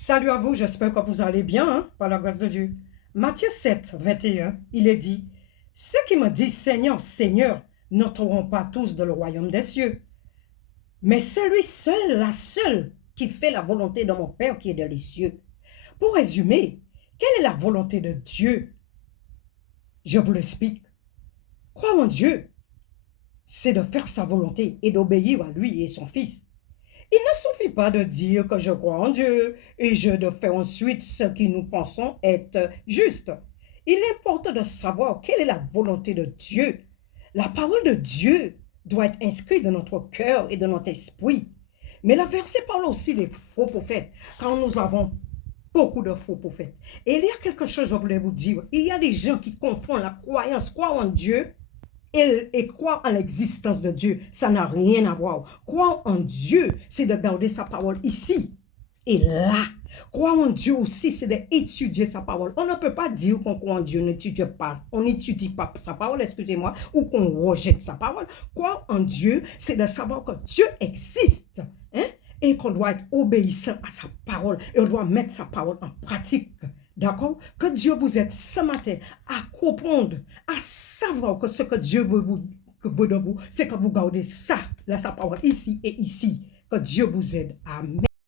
Salut à vous, j'espère que vous allez bien, hein, par la grâce de Dieu. Matthieu 7, 21, il est dit, ceux qui me disent Seigneur, Seigneur, n'entreront pas tous dans le royaume des cieux, mais celui seul, la seule, qui fait la volonté de mon Père qui est dans les cieux. Pour résumer, quelle est la volonté de Dieu? Je vous l'explique. Croire en Dieu, c'est de faire sa volonté et d'obéir à lui et son Fils. Il ne suffit pas de dire que je crois en Dieu et de faire ensuite ce que nous pensons être juste. Il importe de savoir quelle est la volonté de Dieu. La parole de Dieu doit être inscrite dans notre cœur et dans notre esprit. Mais le verset parle aussi des faux prophètes, car nous avons beaucoup de faux prophètes. Et il y a quelque chose, je voulais vous dire. Il y a des gens qui confondent la croyance, croire en Dieu, et croire en l'existence de Dieu, ça n'a rien à voir. Croire en Dieu, c'est de garder sa parole ici et là. Croire en Dieu aussi, c'est d'étudier sa parole. On ne peut pas dire qu'on croit en Dieu, on n'étudie pas sa parole, excusez-moi, ou qu'on rejette sa parole. Croire en Dieu, c'est de savoir que Dieu existe, hein, et qu'on doit être obéissant à sa parole, et on doit mettre sa parole en pratique. D'accord? Que Dieu vous aide ce matin à comprendre, à savoir que ce que Dieu veut de vous, c'est que vous gardez ça, là, sa parole ici et ici. Que Dieu vous aide. Amen.